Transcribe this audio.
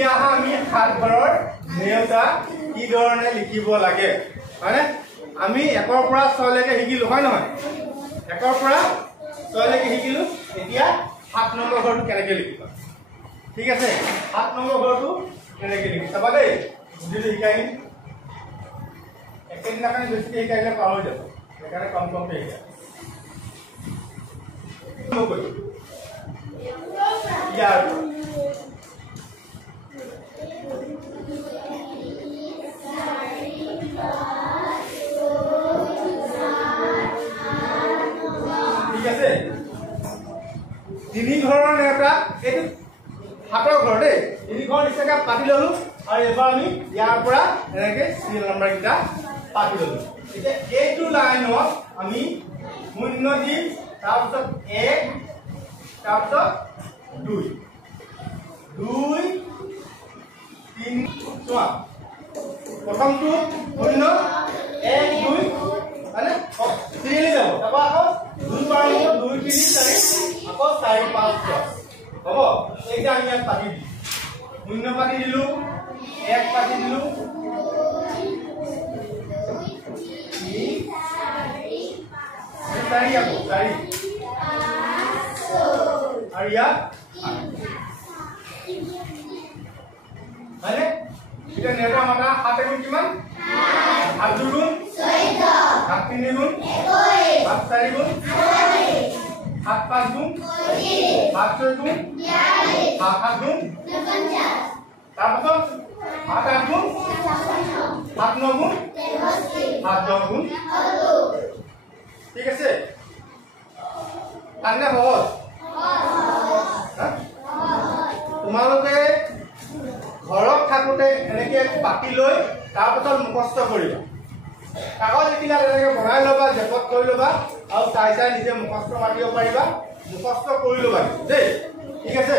এতিয়া আমি হাত ঘৰৰ নেওতা কি ধৰণে লিখিব লাগে হয়নে আমি 1 পৰা 6 লৈকে শিকিলো হয় নহয় 1 পৰা 6 লৈকে শিকিলো এতিয়া 7 নম্বৰ ঘৰটো কেনেকৈ লিখিবা ঠিক আছে 7 নম্বৰ ঘৰটো কেনেকৈ লিখি চাবা দেই বুজিলো শিকাই নি একেদিনাখনে বেছিকৈ শিকাইলে পাহৰি যাব সেইকাৰণে কম কমকৈ শিকাই ইয়াৰ ঠিক আছে 3 ঘৰৰ নেওতা এইটো 7 ঘৰ দেই 3 ঘৰ নিচিনাকৈ পাতি ললো আৰু এবাৰ আমি ইয়াৰ পৰা এনেকৈ সিৰিয়েল নম্বৰ কেইটা পাতি ললো এতিয়া এইটো লাইনত আমি 0 দিম তাৰপিছত 1 তাৰপিছত 2 3 চোৱা প্ৰথমটো 0 1 2 মানে সিৰিয়েলি যাব তাৰপৰা আকৌ 2 পাৰ 2 3 4 আকৌ 4 5 6 হ'ব এইটা আমি ইয়াত পাতি দিম 0 পাতি দিলো 1 পাতি দিলো 4 আকৌ 4 আৰু ইয়াত মানে এটা নেওতা মাতা 7 গুণ কিমান 8 গুণ 14 7 3 গুণ 21 7 4 গুণ 7 5 গুণ 7 6 গুণ 7 8 গুণ 49 তাৰপিছত 7 8 গুণ 7 9 গুণ 7 10 গুণ ঠিক আছে কানে সহজ তোমালোকে ঘৰত থাকোতে এনেকে পাতি লৈ তাৰপিছত মুখস্থ কৰিবা কাগজ এখিলা এনেকে বনাই ল'বা জেপত কৰি ল'বা আৰু চাই চাই নিজে মুখস্থ মাতিব পাৰিবা মুখস্থ কৰি ল'বা দেই ঠিক আছে